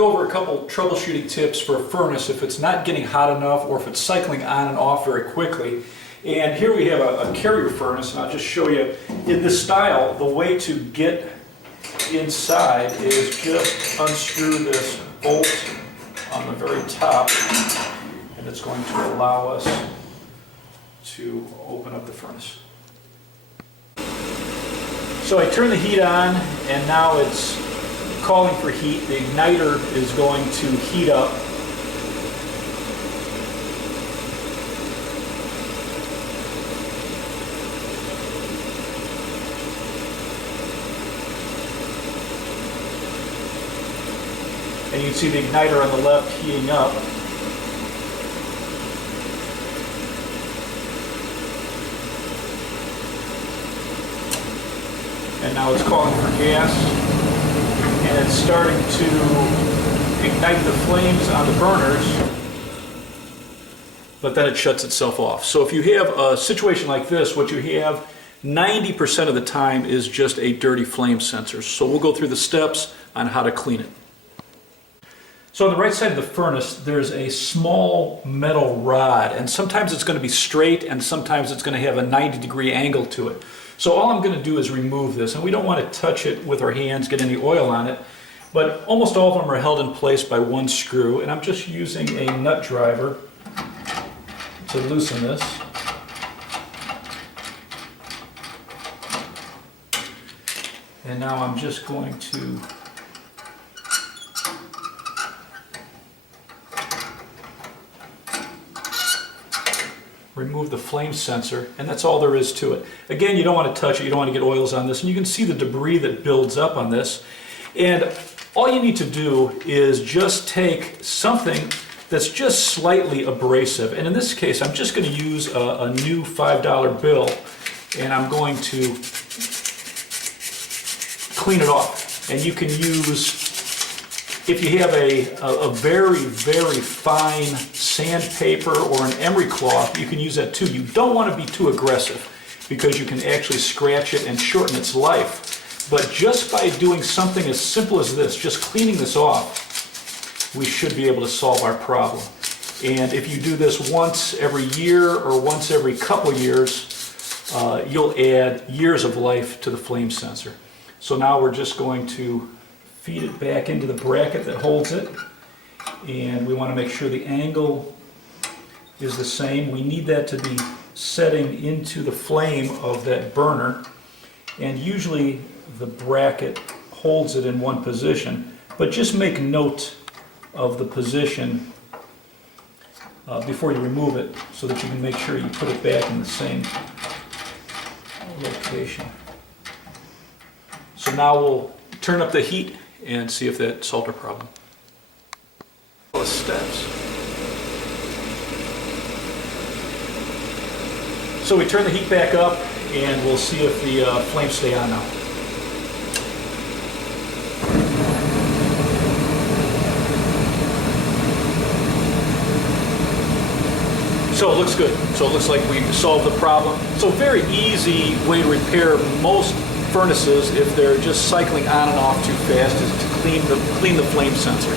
Go over a couple troubleshooting tips for a furnace if it's not getting hot enough or if it's cycling on and off very quickly. And here we have a carrier furnace, and I'll just show you in this style. The way to get inside is just unscrew this bolt on the very top, and it's going to allow us to open up the furnace. So I turn the heat on, and now it's calling for heat. The igniter is going to heat up. And you can see the igniter on the left heating up. And now it's calling for gas, and it's starting to ignite the flames on the burners, but then it shuts itself off. So if you have a situation like this, what you have 90% of the time is just a dirty flame sensor. So we'll go through the steps on how to clean it. So on the right side of the furnace, there's a small metal rod, and sometimes it's going to be straight and sometimes it's going to have a 90-degree angle to it. So all I'm going to do is remove this, and we don't want to touch it with our hands, get any oil on it, but almost all of them are held in place by one screw, and I'm just using a nut driver to loosen this. And now I'm just going to remove the flame sensor, and that's all there is to it. Again, you don't want to touch it, you don't want to get oils on this, and you can see the debris that builds up on this. And all you need to do is just take something that's just slightly abrasive, and in this case I'm just going to use a new $5 bill, and I'm going to clean it off. And you can use, if you have a very, very fine sandpaper or an emery cloth, you can use that too. You don't want to be too aggressive because you can actually scratch it and shorten its life. But just by doing something as simple as this, just cleaning this off, we should be able to solve our problem. And if you do this once every year or once every couple years, you'll add years of life to the flame sensor. So now we're just going to feed it back into the bracket that holds it, and we want to make sure the angle is the same. We need that to be setting into the flame of that burner, and usually the bracket holds it in one position, but just make note of the position before you remove it so that you can make sure you put it back in the same location. So now we'll turn up the heat and see if that solved our problem. Steps. So we turn the heat back up, and we'll see if the flames stay on now. So it looks good. So it looks like we solved the problem. So a very easy way to repair most furnaces, if they're just cycling on and off too fast, is to clean the flame sensor.